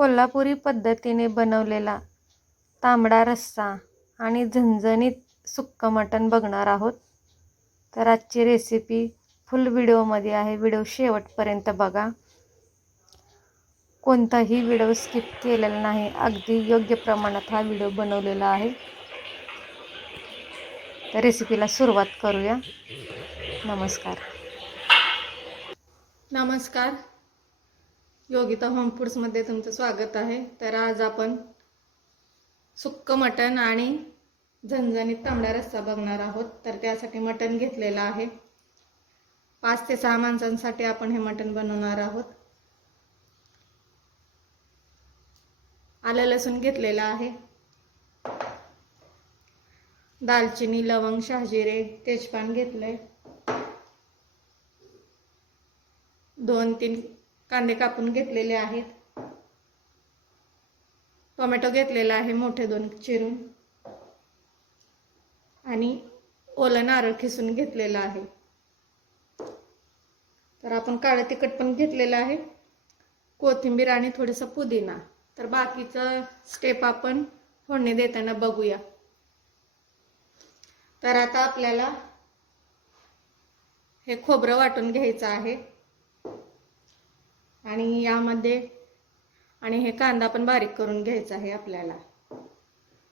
कोल्हापुरी पद्धतीने बनवलेला तांबडा रस्सा आणि झणझणीत सुक्कं मटण बघणार आहोत. तर आजची रेसिपी फुल व्हिडिओमध्ये आहे. व्हिडिओ शेवटपर्यंत बघा. कोणताही व्हिडिओ स्किप केलेला नाही. अगदी योग्य प्रमाणात हा व्हिडिओ बनवलेला आहे. तर रेसिपीला सुरुवात करूया. नमस्कार. नमस्कार. योगिता होम फूड्समध्ये तुमचं स्वागत आहे. तर आज आपण सुक्क मटण आणि झणझणीत तांबडा रस्सा बघणार आहोत. तर त्यासाठी मटण घेतलेलं आहे. पाच ते सहा माणसांसाठी आपण हे मटण बनवणार आहोत. आलं लसूण घेतलेलं आहे. दालचिनी लवंग शहाजिरे तेजपान घेतलंय. दोन तीन कांदे कापून घेतलेले आहेत. टोमॅटो घेतलेला आहे मोठे दोन चिरून. आणि ओलं नारळ खिसून घेतलेलं आहे. तर आपण काळं तिखट पण घेतलेलं आहे. कोथिंबीर आणि थोडंसं पुदिना. तर बाकीचं स्टेप आपण फोडणी देताना बघूया. तर आता आपल्याला हे खोबरं वाटून घ्यायचं आहे. आणि यामध्ये आणि हे कांदा पण बारीक करून घ्यायचा आहे आपल्याला.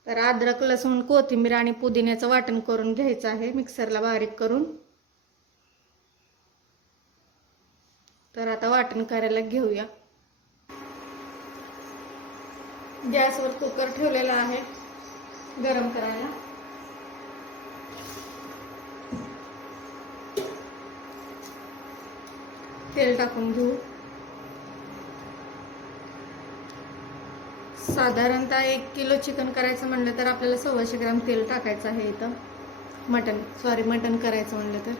तर अद्रक लसूण कोथिंबीर आणि पुदिन्याचं वाटण करून घ्यायचं आहे मिक्सरला बारीक करून. तर आता वाटण करायला घेऊया. गॅसवर कुकर ठेवलेला आहे गरम करायला. तेल टाकून घेऊ. साधारणतः एक किलो चिकन करायचं म्हणलं तर आपल्याला सव्वाशे ग्राम तेल टाकायचं आहे इथं. मटन सॉरी मटन करायचं म्हणलं तर.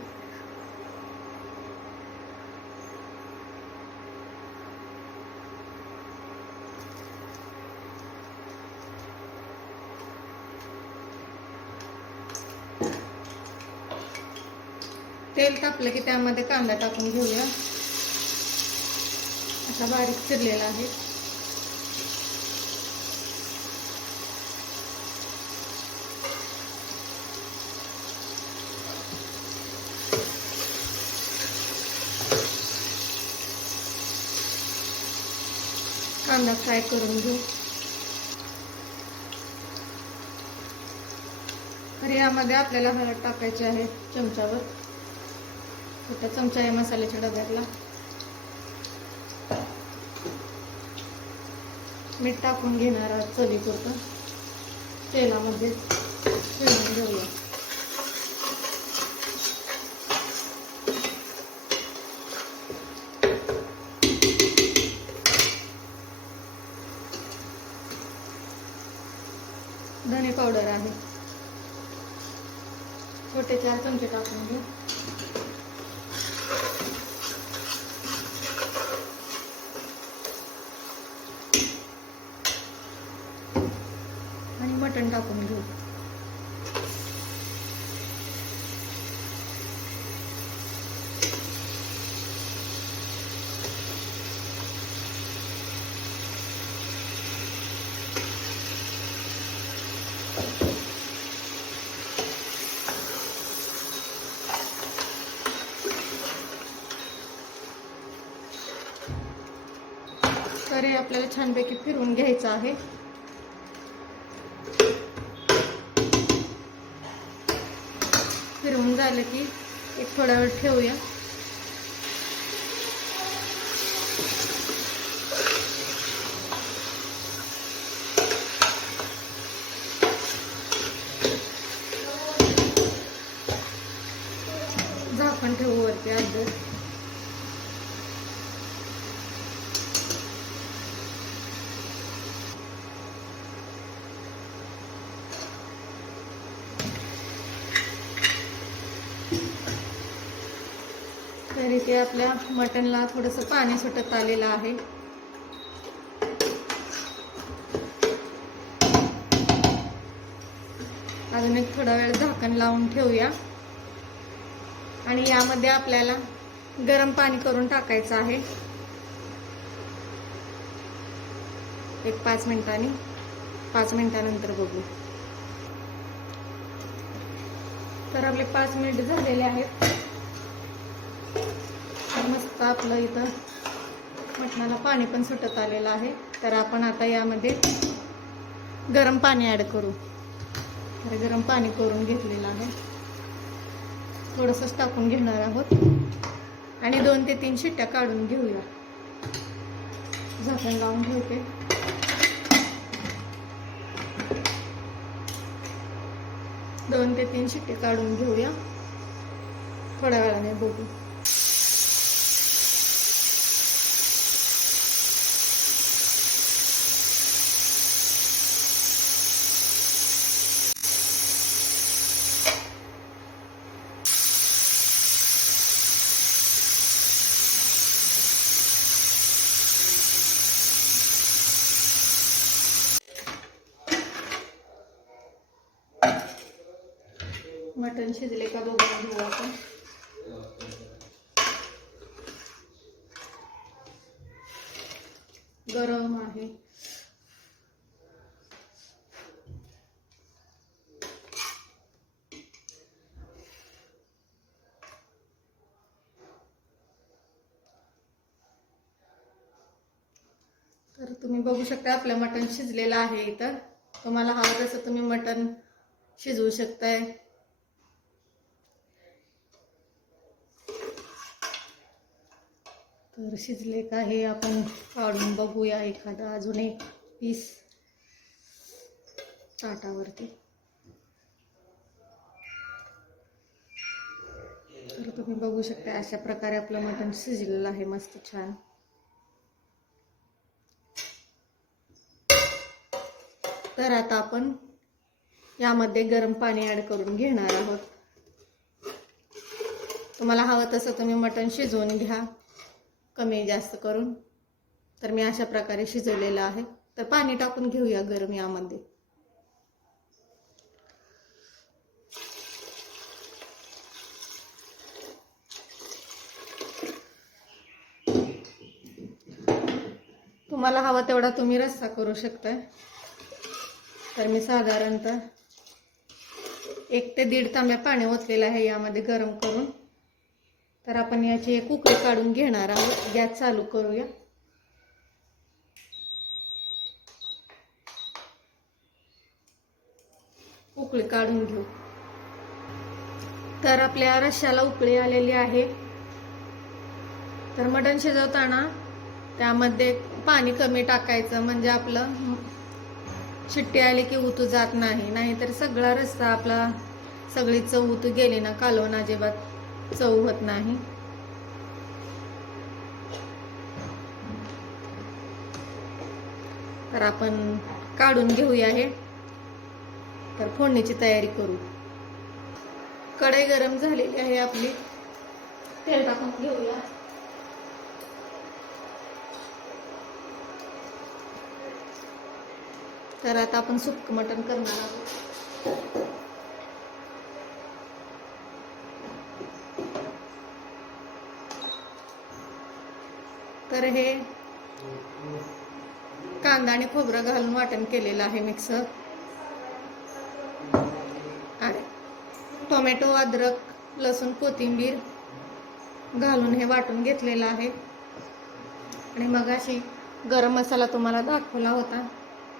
तेल तापलं की त्यामध्ये कांदा टाकून घेऊया. असा बारीक चिरलेला आहे कांदा फ्राय करून घेऊ. तर यामध्ये आपल्याला हळद टाकायची आहे चमच्यावर. छोटा चमचा आहे मसाल्याच्या डब्यातला. मीठ टाकून घेणार आहोत चवीपुरतं. तेलामध्ये फिरवून घेऊया धने पावडर आहे छोटे चार चमचे टाकून घेऊ. आणि मटण टाकून घेऊ. आपल्याला छानपैकी फिरवून घ्यायचं आहे. फिरवून झालं की एक थोडा वेळ ठेवूया. झाकण ठेवू वरती अर्ध तर इथे आपल्या मटनला थोडंसं पाणी सुटत आलेलं आहे. अजून एक थोडा वेळ झाकण लावून ठेवूया. आणि यामध्ये आपल्याला गरम पाणी करून टाकायचं आहे. एक पाच मिनिटांनी पाच मिनिटानंतर बघू. तर आपले पाच मिनिट झालेले आहेत. मस्त आपलं इथं मटणाला पाणी पण सुटत आलेलं आहे. तर आपण आता यामध्ये गरम पाणी ॲड करू. तर गरम पाणी करून घेतलेलं आहे. थोडंसंच टाकून घेणार आहोत. आणि दोन ते तीन शिट्ट्या काढून घेऊया. झाकण लावून ठेवते. दोन ते तीन शिट्टे काढून घेऊया. थोड्या वेळाने बघू मटण शिजले का बघून घेऊ आपण? गरम आहे. तर तुम्ही बघू शकता आपलं मटण शिजलेलं आहे इथं. तुम्हाला हवं तसं तुम्ही मटण शिजवू शकताय. तर शिजले का हे आपण काढून बघूया एखादा अजून एक पीस ताटावरती. तर तुम्ही बघू शकता अशा प्रकारे आपलं मटण शिजलेलं आहे मस्त छान. तर आता आपण यामध्ये गरम पाणी ॲड करून घेणार आहोत. तुम्हाला हवं तसं तुम्ही मटण शिजवून घ्या. कमी जास्त करून. तर मी अशा प्रकारे शिजवलेलं आहे. तर पाणी टाकून घेऊया गरम यामध्ये. तुम्हाला हवा तेवढा तुम्ही रस्सा करू शकताय. तर मी साधारणतः एक ते दीड तांब्या पाणी ओतलेलं आहे यामध्ये गरम करून. तर आपण याची एक उकळी काढून घेणार आहोत. गॅस चालू करूया. उकळी काढून घेऊ. तर आपल्या रश्याला उकळी आलेली आहे. तर मटण शिजवताना त्यामध्ये पाणी कमी टाकायचं म्हणजे आपलं शिट्टी आली की उतू जात नाही. नाहीतर सगळा रस्सा आपला सगळी चव उतू गेली ना कालवण अजिबात. चव होत नाही. तर आपण काढून घेऊया हे. तर फोडणीची तयारी करू. कढई गरम झालेली आहे आपली. तेल टाकून घेऊया. तर आता आपण सुक्क मटण करणार आहोत. तर हे कांदा आणि खोबरं घालून वाटण केलेलं आहे मिक्सर. आणि टोमॅटो अद्रक लसूण कोथिंबीर घालून हे वाटून घेतलेलं आहे. आणि मग अशी गरम मसाला तुम्हाला दाखवला होता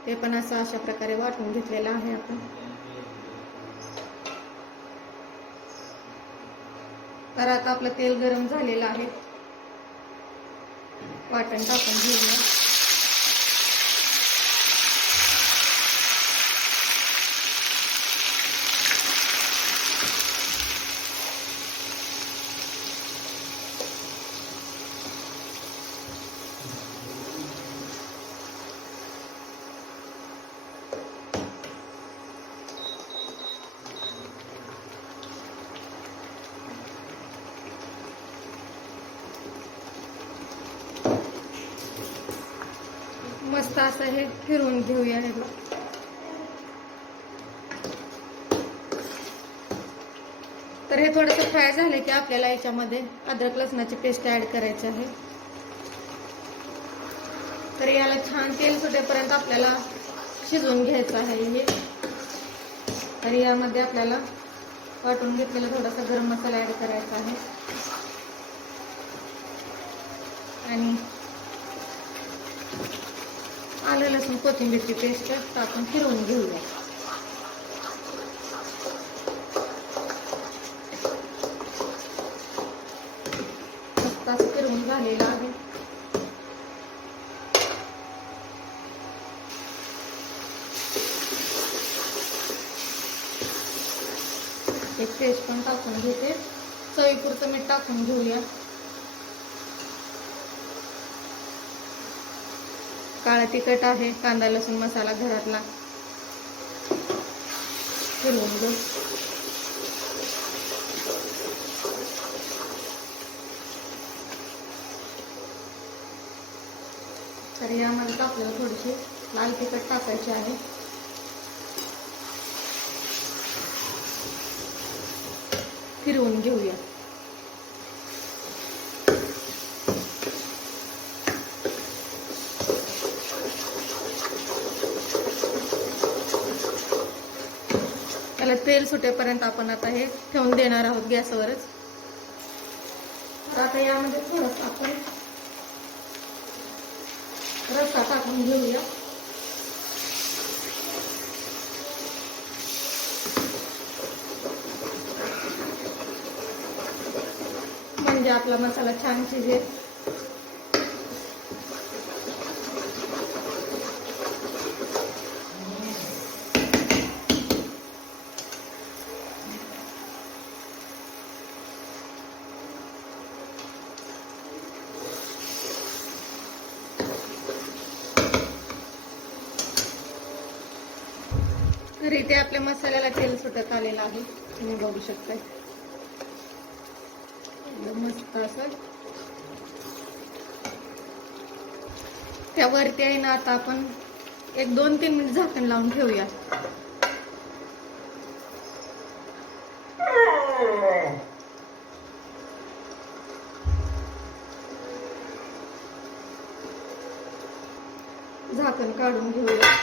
ते पण असं अशा प्रकारे वाटून घेतलेलं आहे आपण. तर आता आपलं तेल गरम झालेलं आहे. वाटण टाकून घेऊया मस्त असं हे फिरवून घेऊया हे तर हे थोडंसं फ्राय झालं की आपल्याला याच्यामध्ये अद्रक लसणाची पेस्ट ऍड करायची आहे. तर याला छान तेल सुटेपर्यंत आपल्याला शिजवून घ्यायचं आहे हे. तर यामध्ये आपल्याला वाटून घेतलेला थोडासा गरम मसाला ॲड करायचा आहे आणि आलं लसूण कोथिंबीरची पेस्ट टाकून फिरवून घेऊया. असं फिरवून झालेलं आहे. एक पेस्ट पण टाकून घेते. चवीपुरतं मीठ टाकून घेऊया. काळा तिखट आहे कांदा लसूण मसाला घरातला. फिरवून घेऊ तर यामध्ये आपल्याला थोडीशी लाल तिखट टाकायची आहे. फिरवून घेऊया त्याला तेल सुटेपर्यंत आपण आता हे ठेवून देणार आहोत गॅसवरच. तर आता यामध्ये थोडस आपण रस्सा टाकून घेऊया. म्हणजे आपला मसाला छान शिजेल तर इथे आपल्या मसाल्याला तेल सुटत आलेलं आहे. तुम्ही बघू शकता मस्त असं. त्यावरती आहे ना आता आपण एक दोन तीन मिनिट झाकण लावून ठेवूया. झाकण काढून घेऊया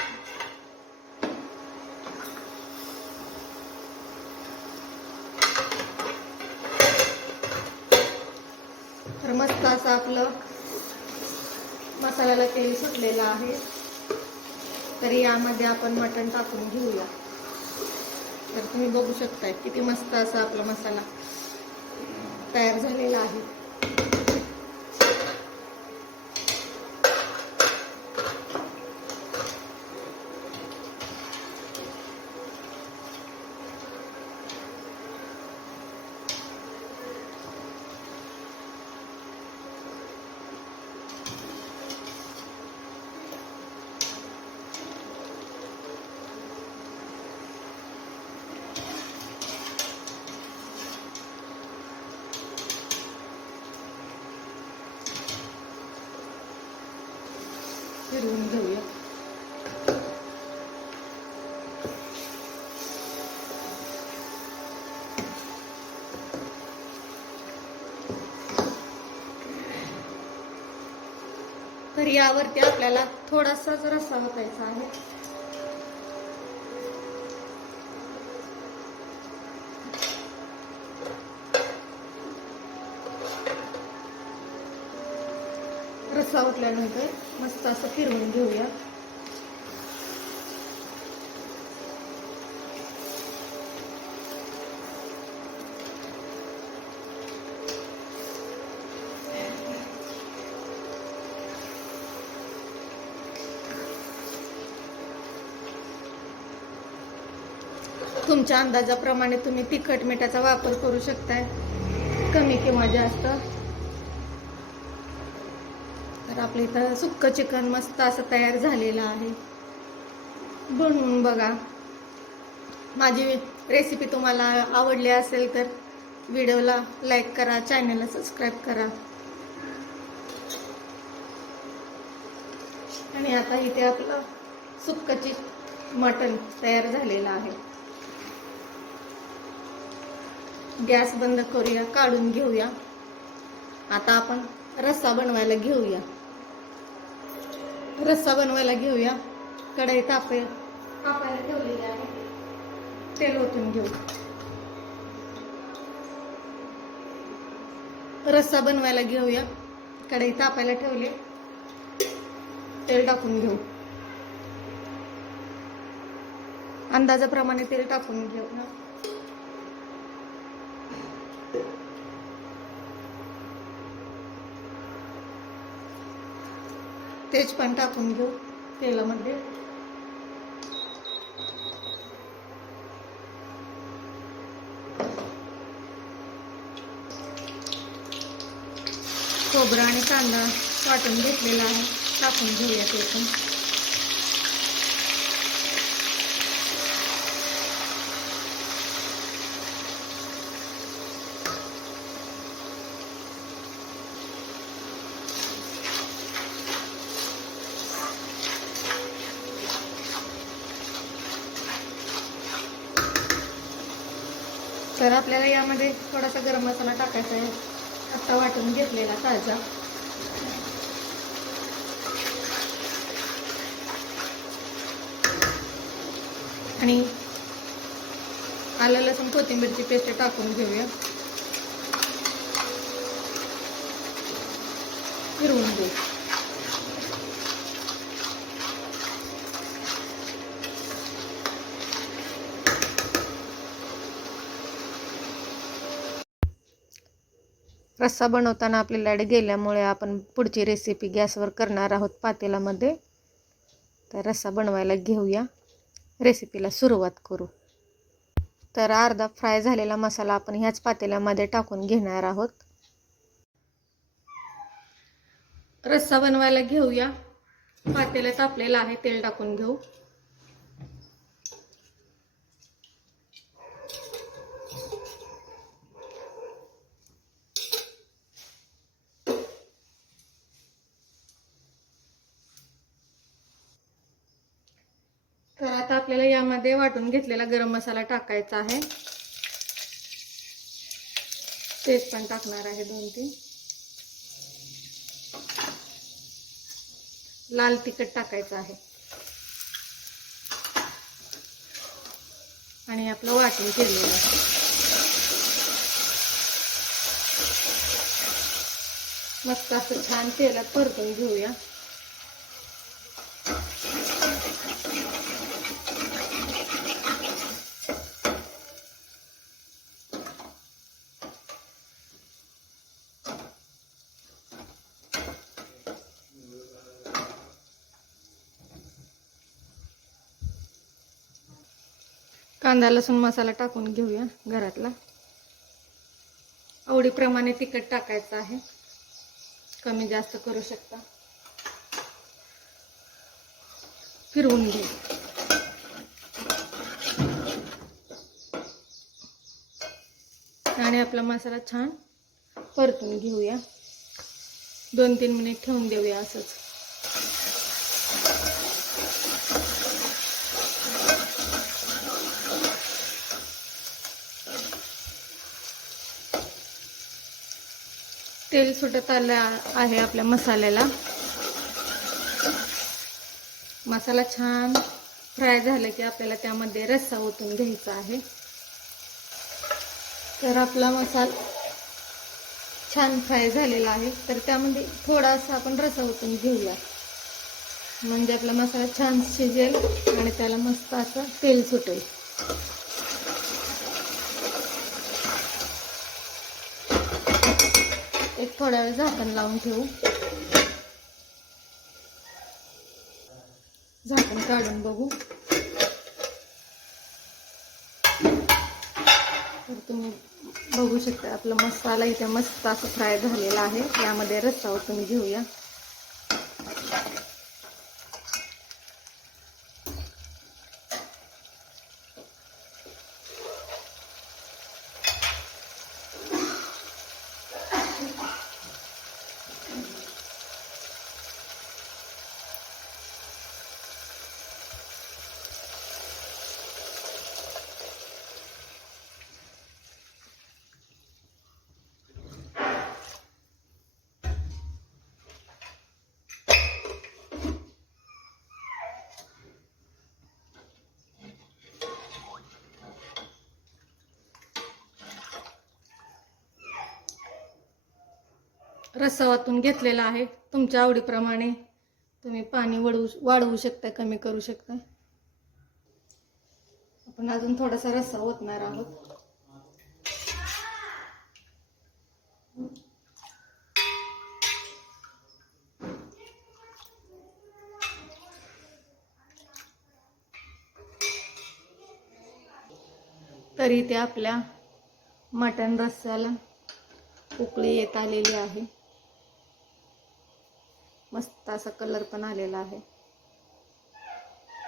तर मस्त असं आपलं मसाल्याला तेल सुटलेलं आहे. तर यामध्ये आपण मटण टाकून घेऊया. तर तुम्ही बघू शकताय किती मस्त असा आपला मसाला तयार झालेला आहे फिरवून घेऊया तर यावरती आपल्याला थोडासाच रस्सा होतायचा आहे. रस्सा उठल्यानंतर मस्त असं फिरवून घेऊया. तुमच्या अंदाजाप्रमाणे तुम्ही तिखट मिठाचा वापर करू शकताय. कमी किंवा जास्त. तर आपलं इथं सुक्क चिकन मस्त असं तयार झालेलं आहे. बनवून बघा. माझी रेसिपी तुम्हाला आवडली असेल तर व्हिडिओला लाईक करा चॅनलला सबस्क्राईब करा. आणि आता इथे आपलं सुक्कची मटण तयार झालेलं आहे. गॅस बंद करूया काढून घेऊया. आता आपण रस्सा बनवायला घेऊया. रस्सा बनवायला घेऊया. कढई तापे तापायला ठेवलेली आहे. तेल ओतून घेऊ. रस्सा बनवायला घेऊया. कढई तापायला ठेवले. तेल टाकून घेऊ. अंदाजाप्रमाणे तेल टाकून घेऊ तेज पण टाकून घेऊ तेलामध्ये. खोबरं आणि कांदा वाटून घेतलेला आहे. टाकून घेऊया ते पण. तर आपल्याला यामध्ये थोडासा गरम मसाला टाकायचा आहे. आत्ता वाटून घेतलेला ताजा. आणि आलं लसूण कोथिंबीरची पेस्ट टाकून घेऊया फिरवून घेऊ रस्सा बनवताना आपली लाइट गेल्यामुळे आपण पुढची रेसिपी गॅसवर करणार आहोत पातेलामध्ये तर रस्सा बनवायला घेऊया. रेसिपीला सुरुवात करू. तर अर्धा फ्राय झालेला मसाला आपण ह्याच पातेल्यामध्ये टाकून घेणार आहोत. रस्सा बनवायला घेऊया. पातेला तापलेला आहे तेल टाकून घेऊ तर आता आपल्याला यामध्ये वाटून घेतलेला गरम मसाला टाकायचा आहे. तेच पण टाकणार आहे दोन तीन. लाल तिखट टाकायचं आहे. आणि आपलं वाटून केलेलं आहे. मस्त असं छान तेलात परतून घेऊया. कांदा लसूण मसाला टाकून घेऊया घरातला. आवडीप्रमाणे तिखट टाकायचं आहे. कमी जास्त करू शकता. फिरवून घेऊ. आणि आपला मसाला छान परतून घेऊया. दोन तीन मिनिट ठेवून देऊया असंच. तेल सुटत आलं आहे आपल्या मसाल्याला. मसाला छान फ्राय झाला की आपल्याला त्यामध्ये रस्सा ओतून घ्यायचा आहे. तर आपला मसाला छान फ्राय झालेला आहे. तर त्यामध्ये थोडासा आपण रस्सा ओतून घेऊया. म्हणजे आपला मसाला छान शिजेल आणि त्याला मस्त असं तेल सुटेल. एक थोडा वेळ झाकण लावून ठेवू. झाकण काढून बघू. तर तुम्ही बघू शकता आपला मसाला इथे मस्त असं फ्राय झालेला आहे. यामध्ये रस्सा ओतून घेऊया. रसावातून घेतलेला आहे. तुमच्या आवडीप्रमाणे तुम्ही पाणी वाढवू वाढवू शकता कमी करू शकता आपण अजून थोडासा रस्सा ओतणार आहोत. तरी ते आपल्या मटण रस्स्याला उकळी येत आलेली आहे. मस्त असा कलर पण आलेला आहे.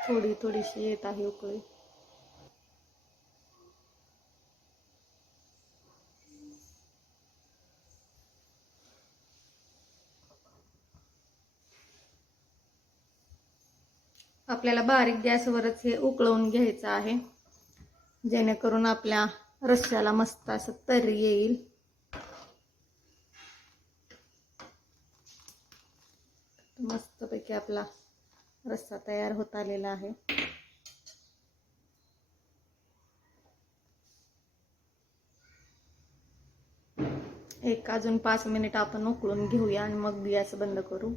थोडी थोडीशी येत आहे उकळी. आपल्याला बारीक गॅसवरच हे उकळवून घ्यायचं आहे. जेणेकरून आपल्या रस्स्याला मस्त असं तरी येईल. मस्तपैकी आपला रस्सा तयार होत आलेला आहे. एक अजून पाच मिनिट आपण उकळून घेऊया आणि मग गॅस बंद करू.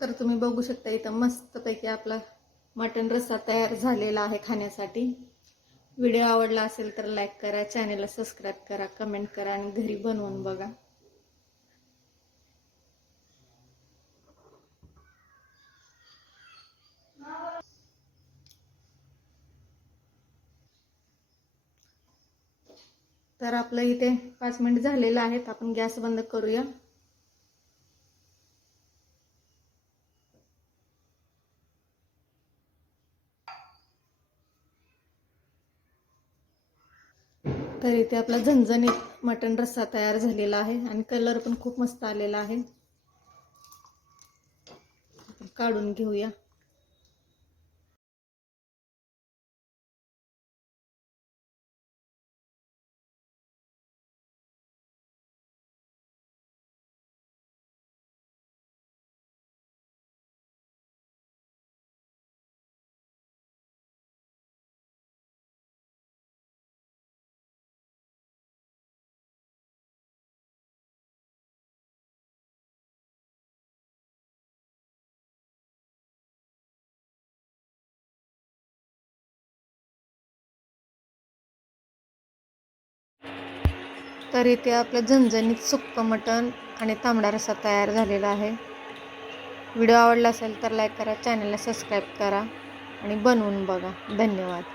तर तुम्ही बघू शकता इथं मस्तपैकी आपला मटन रस्सा तयार झालेला आहे खाण्यासाठी. व्हिडिओ आवडला असेल तर लाईक करा चॅनेलला सबस्क्राईब करा कमेंट करा आणि घरी बनवून बघा. तर आपलं इथे पाच मिनिट झालेलं आहेत आपण गॅस बंद करूया. तर इथे आपला झणझणीत मटण रस्सा तयार झालेला आहे आणि कलर पण खूप मस्त आलेला आहे. काढून घेऊया. तर इथे आपलं झणझणीत सुक्क मटण आणि तांबडा रस्सा तयार झालेला आहे. व्हिडिओ आवडला असेल तर लाईक करा चॅनलला सबस्क्राईब करा आणि बनवून बघा. धन्यवाद.